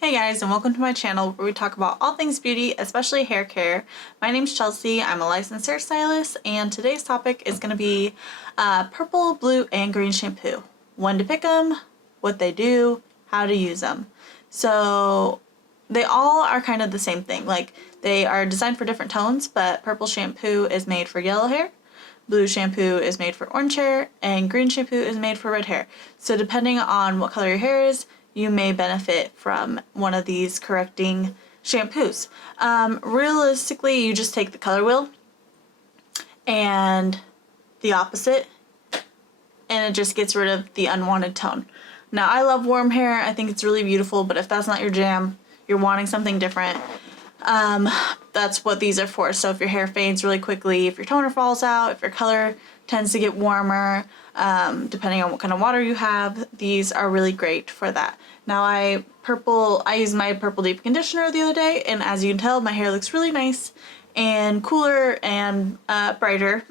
Hey guys, and welcome to my channel where we talk about all things beauty, especially hair care. My name's Chelsea, I'm a licensed hairstylist, and today's topic is going to be purple, blue, and green shampoo. When to pick them, what they do, how to use them. So they all are kind of the same thing. Like, they are designed for different tones, but purple shampoo is made for yellow hair, blue shampoo is made for orange hair, and green shampoo is made for red hair. So depending on what color your hair is, you may benefit from one of these correcting shampoos. Realistically, you just take the color wheel and the opposite, and it just gets rid of the unwanted tone. Now, I love warm hair. I think it's really beautiful, but if that's not your jam, you're wanting something different, that's what these are for. So if your hair fades really quickly, if your toner falls out, if your color tends to get warmer, depending on what kind of water you have, these are really great for that. Now I used my Purple Deep Conditioner the other day, and as you can tell, my hair looks really nice and cooler and brighter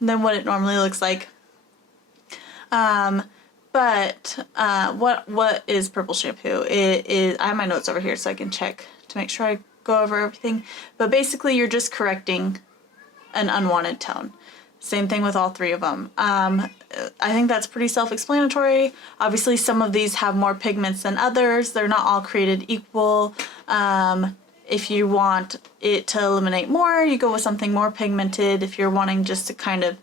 than what it normally looks like. What is purple shampoo? It is, I have my notes over here so I can check to make sure I go over everything, but basically you're just correcting an unwanted tone. Same thing with all three of them. I think that's pretty self-explanatory. Obviously some of these have more pigments than others. They're not all created equal. If you want it to eliminate more, you go with something more pigmented. If you're wanting just to kind of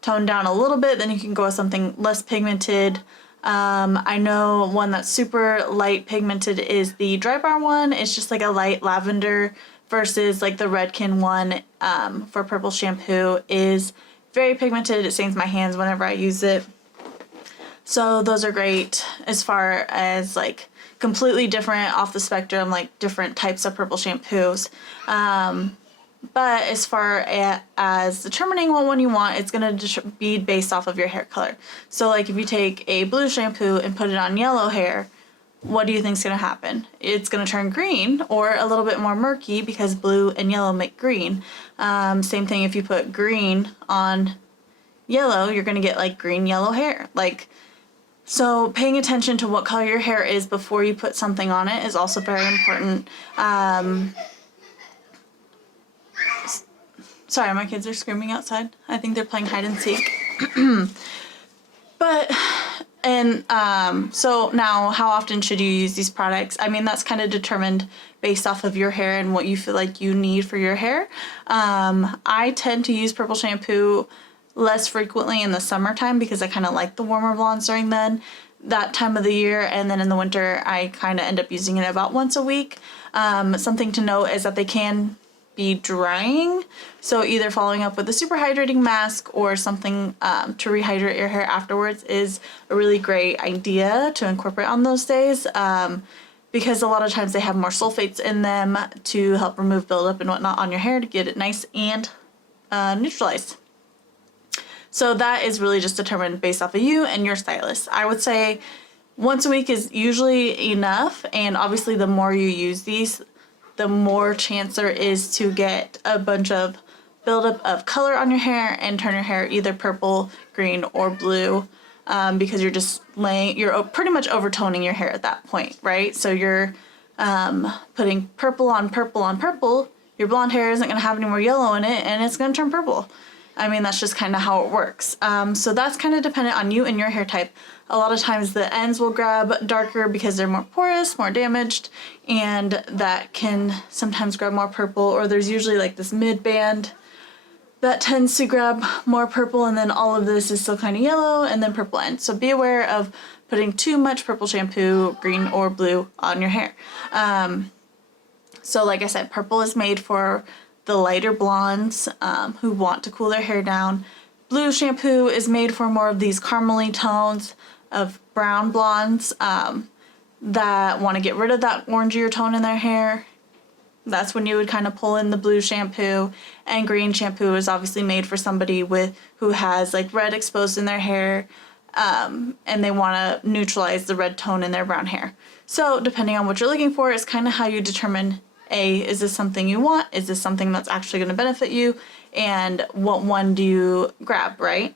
tone down a little bit, then you can go with something less pigmented. I know one that's super light pigmented is the Dry Bar one. It's just like a light lavender, versus like the Redken one for purple shampoo is very pigmented. It stains my hands whenever I use it. So those are great as far as like completely different off the spectrum, like different types of purple shampoos. But as far as determining what one you want, it's going to be based off of your hair color. So like if you take a blue shampoo and put it on yellow hair, what do you think is going to happen? It's going to turn green or a little bit more murky because blue and yellow make green. Same thing if you put green on yellow, you're going to get like green yellow hair. So paying attention to what color your hair is before you put something on it is also very important. Sorry, my kids are screaming outside. I think they're playing hide and seek. So now, how often should you use these products? I mean, that's kind of determined based off of your hair and what you feel like you need for your hair. I tend to use purple shampoo less frequently in the summertime because I kind of like the warmer blondes during that time of the year, and then in the winter I kind of end up using it about once a week. Something to note is that they can be drying, so either following up with a super hydrating mask or something to rehydrate your hair afterwards is a really great idea to incorporate on those days, because a lot of times they have more sulfates in them to help remove buildup and whatnot on your hair to get it nice and neutralized. So that is really just determined based off of you and your stylist. I would say once a week is usually enough, and obviously the more you use these, the more chance there is to get a bunch of buildup of color on your hair and turn your hair either purple, green, or blue, because you're pretty much overtoning your hair at that point, right? So you're putting purple on purple on purple. Your blonde hair isn't going to have any more yellow in it, and it's going to turn purple. I mean, that's just kind of how it works. So that's kind of dependent on you and your hair type. A lot of times the ends will grab darker because they're more porous, more damaged, and that can sometimes grab more purple, or there's usually like this mid band that tends to grab more purple, and then all of this is still kind of yellow and then purple ends. So be aware of putting too much purple shampoo, green or blue, on your hair. So like I said, purple is made for the lighter blondes who want to cool their hair down. Blue shampoo is made for more of these caramely tones of brown blondes that want to get rid of that orangier tone in their hair. That's when you would kind of pull in the blue shampoo. And green shampoo is obviously made for somebody who has like red exposed in their hair, and they want to neutralize the red tone in their brown hair. So depending on what you're looking for is kind of how you determine, is this something you want? Is this something that's actually going to benefit you? And what one do you grab, right?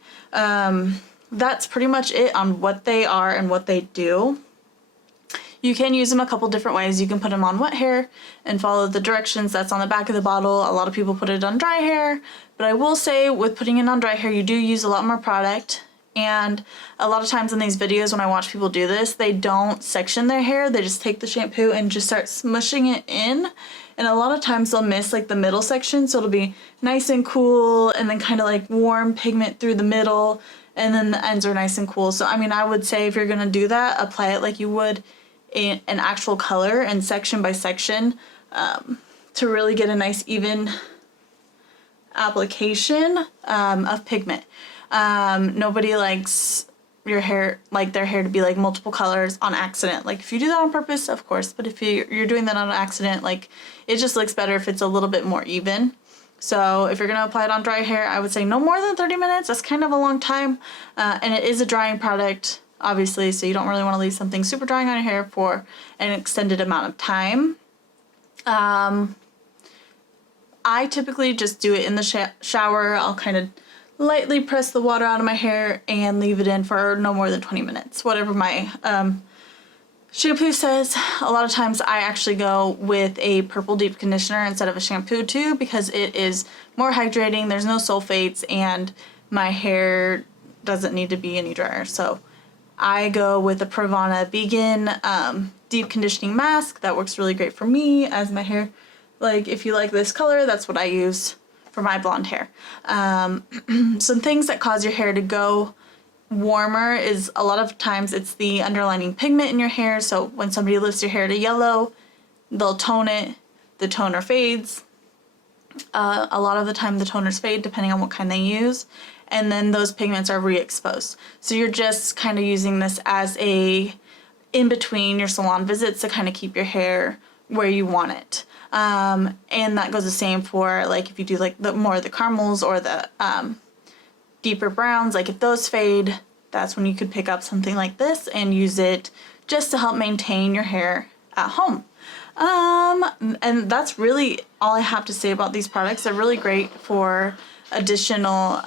That's pretty much it on what they are and what they do. You can use them a couple different ways. You can put them on wet hair and follow the directions that's on the back of the bottle. A lot of people put it on dry hair, but I will say with putting it on dry hair, you do use a lot more product. And a lot of times in these videos when I watch people do this, they don't section their hair. They just take the shampoo and just start smushing it in. And a lot of times they'll miss like the middle section, so it'll be nice and cool and then kind of like warm pigment through the middle, and then the ends are nice and cool. So I mean, I would say if you're gonna do that, apply it like you would an actual color and section by section, to really get a nice even application of pigment. Nobody likes your hair, like their hair to be like multiple colors on accident. Like if you do that on purpose, of course, but if you're doing that on accident, like it just looks better if it's a little bit more even. So if you're gonna apply it on dry hair, I would say no more than 30 minutes. That's kind of a long time, and it is a drying product, obviously, so you don't really want to leave something super drying on your hair for an extended amount of time. I typically just do it in the shower. I'll kind of lightly press the water out of my hair and leave it in for no more than 20 minutes, whatever my shampoo says. A lot of times I actually go with a purple deep conditioner instead of a shampoo too, because it is more hydrating, there's no sulfates, and my hair doesn't need to be any drier. So I go with a Pravana vegan deep conditioning mask. That works really great for me as my hair. Like if you like this color, that's what I use for my blonde hair. Some things that cause your hair to go warmer is a lot of times it's the underlying pigment in your hair. So when somebody lifts your hair to yellow, they'll tone it, the toner fades. A lot of the time the toners fade depending on what kind they use, and then those pigments are re-exposed. So you're just kind of using this as a in between your salon visits to kind of keep your hair where you want it. And that goes the same for like if you do like the more of the caramels or the deeper browns, like if those fade, that's when you could pick up something like this and use it just to help maintain your hair at home. And that's really all I have to say about these products. They're really great for additional,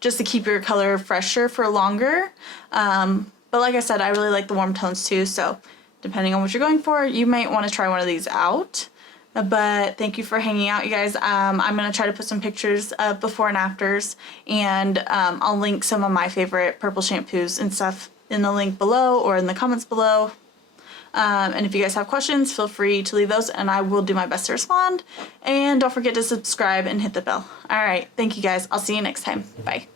just to keep your color fresher for longer. But like I said, I really like the warm tones too, so depending on what you're going for, you might want to try one of these out. But thank you for hanging out, you guys. I'm going to try to put some pictures of before and afters, and I'll link some of my favorite purple shampoos and stuff in the link below or in the comments below. And if you guys have questions, feel free to leave those and I will do my best to respond. And don't forget to subscribe and hit the bell. Alright, thank you guys. I'll see you next time. Bye.